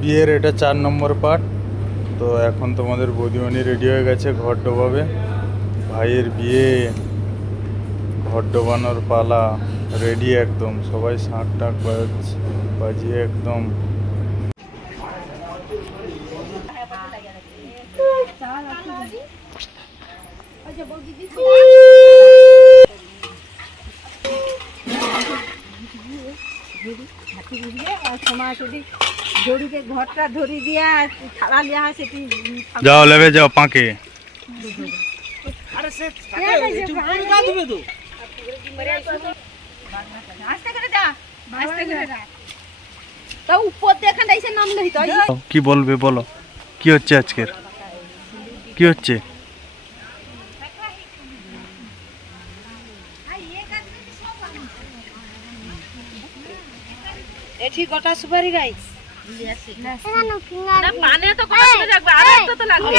বিয়ের এটা চার নম্বর পার্ট তো এখন তোমাদের বৌদিমণি রেডি হয়ে গেছে ঘর ডোবাবে। ভাইয়ের বিয়ে, ঘর ডোবানোর পালা রেডি একদম। সবাই শাঁখ টাক বাজ- বাজিয়ে একদম। জড়িকে ঘরটা ধরি দিয়া থালা লিয়া হয় সেটি যাও লেবে যাও পাঁকে। তা। কি বলবে বলো? কি হচ্ছে আজকের? কি হচ্ছে? এটি গোটা সুপারি গাইস না পানে তো গোটা সুপারি রাখবে আর একটা তো লাগবে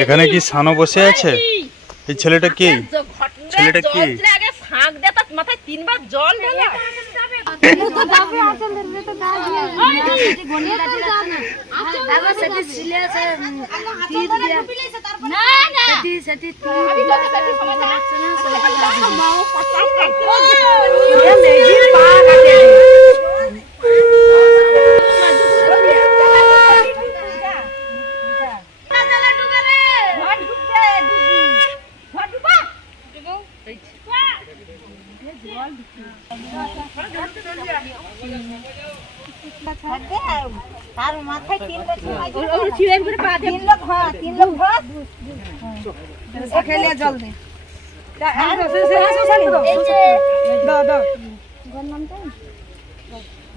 এখানে কি সানো বসে আছে এই ছেলেটা কি ছেলেটা কি মাথায় তিনবার জল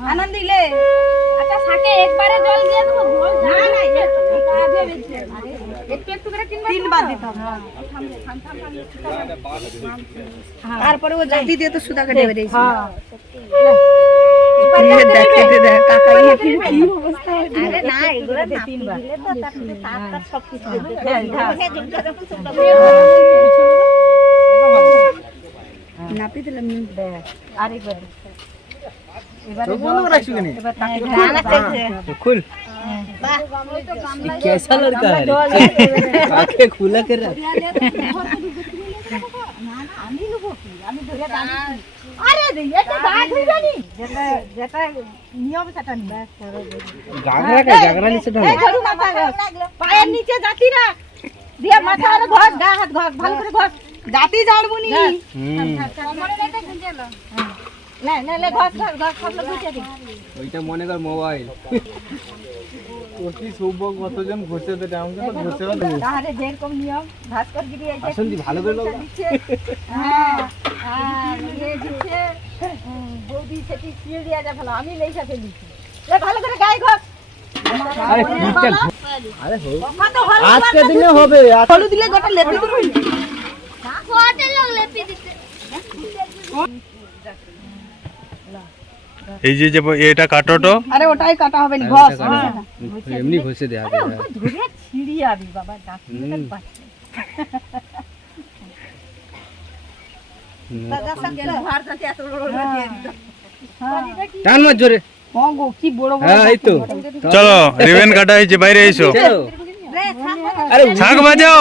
আনন্দ দিলে আচ্ছা একবারে জল দিয়ে দেবো না না একটু একটু করে তিনবার তিনবার দিতে হবে তারপরে ও জাতি দিয়ে তো সুদা কেটে বেরিয়েছে আরে তিনবার দিলে তো তারপরে তার তার সব কিছু নাপি দিলাম আরেকবার खुल कैसा लड़का है आंखें खुला कर रहा যেটা যেটা নিয়ম সেটা নিয়ম घाघरा का घाघरा नीचे ढाल পায়ের নিচে জাতি না দিয়ে মাথা আর ঘর গা হাত ঘর ভালো করে ঘর জাতি জানবো নি না না না ঘর ঘর ঘর সব লোক ঘুরছে দিন ওইটা মনে কর মোবাইল। অতি সৌভাগ্য? কতজন ঘুরছে তো আমাকে তো ঘুরছে না তাহলে যেরকম নিয়ম ভাস্কর গিরি এই আসুন দি ভালো করে হ্যাঁ আর দিচ্ছে বৌদি সেটি চিয়ে দেওয়া যায় ভালো আমি লেখা ফেলিছি এ ভালো করে গায়ে ঘর। আরে পিঠটা আরে হোক আজকে দিনে হবে আজ- হলুদ দিলে গোটা লেপি দিবি। এই যে যে এটা কাটোটো? আরে ওটাই কাটা হবে নি ঘষ। এমনি ঘষে যায় হ্যাঁ। ধরে ছিড়ি আবি বাবা ডাক্তার হুম। বাচ্চা হুম। দাদা সঙ্গে ভার যাতে এত বড় বড় দিয়ে দিল। টান মার জোরে। হ্যাঁ কি বড় বড় হ্যাঁ এই তো। চলো রিবেন কাটা হয়েছে বাইরে এসো। আরে বাজাও।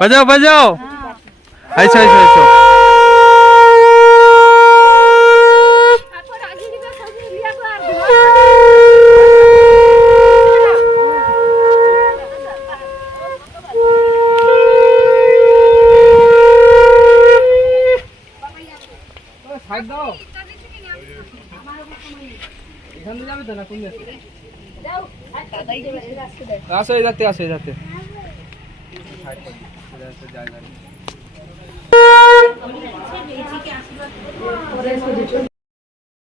বাজাও বাজাও। আইসো আইসো আইসো আসো এই যাতে আসো এই যাতে সাইড করে দিই। এটা হচ্ছে জায়গা নেই।